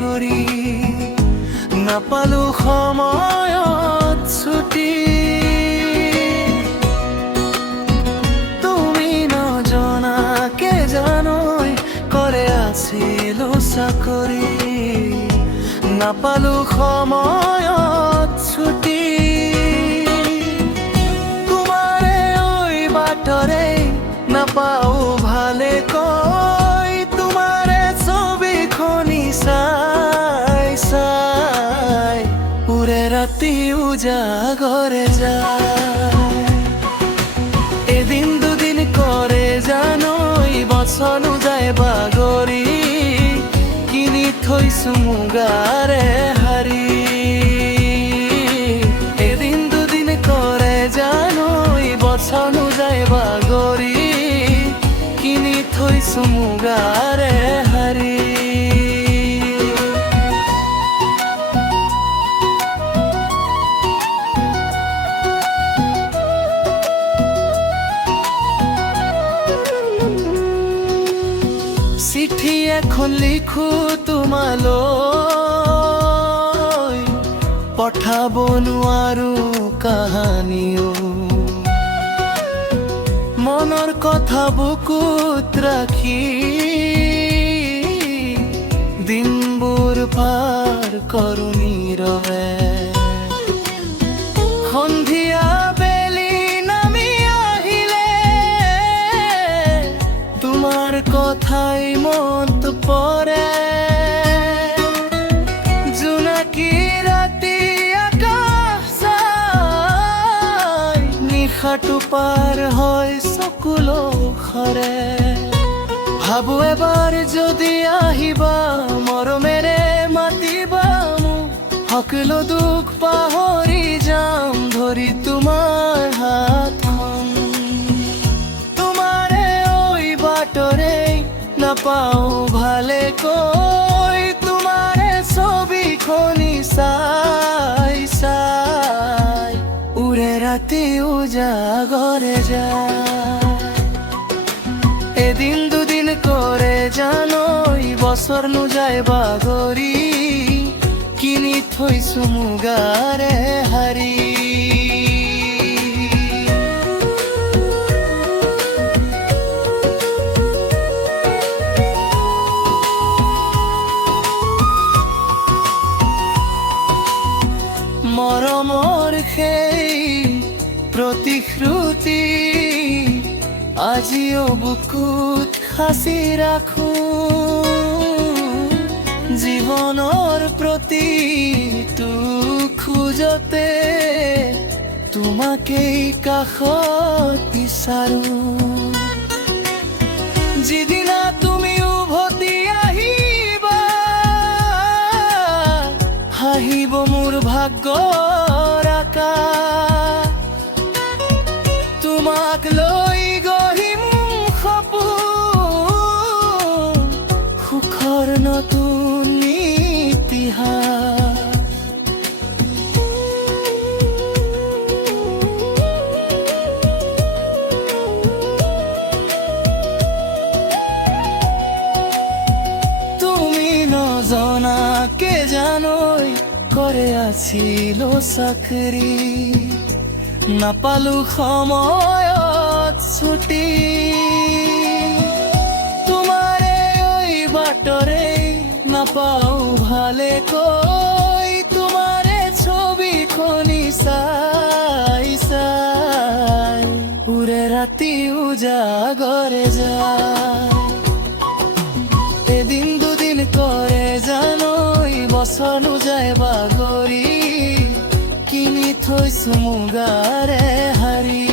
কৰি নাপালো সময়ত ছুটি তুমি নজনাকে জানৈ কৰে আছিলো চাকৰি নাপালো সময়ত ছুটি তোমাৰে ঐ বাটৰে নাপাও ভালে কৈ তোমাৰে ছবিখনি চাই চাই উৰে ৰাতি উজাগৰে যায় এদিন দুদিন কৰে জানৈ বছৰ যায় বাগৰি কিনি থৈছো মুগাৰে হাৰি এদিন দুদিন কৰে জানৈ বছৰ যায় বাগৰি কিনি থৈছো মুগাৰে হাৰি চিঠি এখন লিখো তোমালৈ পঠাব নোৱাৰো কাহানিও মনৰ কথা বুকুত ৰাখি দিনবোৰ পাৰ কৰো নীৰৱে সন্ধিয়া বেলি নামি আহিলে তোমাৰ কথাই মনত পৰে জোনাকী ৰাতি আকাশ চাই নিশাটো পাৰ হয় চকুলো খৰে ভাবো এবাৰ যদি আহিবা মৰমেৰে মাতিবা মোক সকলো দুখ পাহৰি যাম ধৰি তোমাৰ হাতখন তোমাৰে ঐ বাটৰে নাপাও ভালে কৈ তোমাৰে ছবিখনি চাই চাই উৰে ৰাতি উজাগৰে যায় এদিন দুদিন কৰে জানৈ বছৰ যায় বাগৰি কিনি থৈছো মুগাৰে হাৰি মৰমৰ সেই প্ৰতিশ্ৰুতি আজিও বুকুত সাঁচি ৰাখো জীৱনৰ প্ৰতিটো খোজতে তোমাকেই কাষত বিচাৰো যিদিনা তুমি উভতি আহিবা হাঁহিব মোৰ ভাগ্যৰ আকাশ তোমাক লৈ গঢ়িম সপোন সুখৰ নতুন ইতিহাস তুমি নজনাকে জানৈ কৰে আছিলো চাকৰি নাপালো সময়ত ছুটি তোমাৰে ঐ বাটৰে নাপাও ভালে কৈ তোমাৰে ছবিখনি চাই চাই উৰে ৰাতি উজাগৰে যায় এদিন দুদিন কৰে জানৈ বছৰ যায় বাগৰি কিনি থৈছো মুগাৰে হাৰি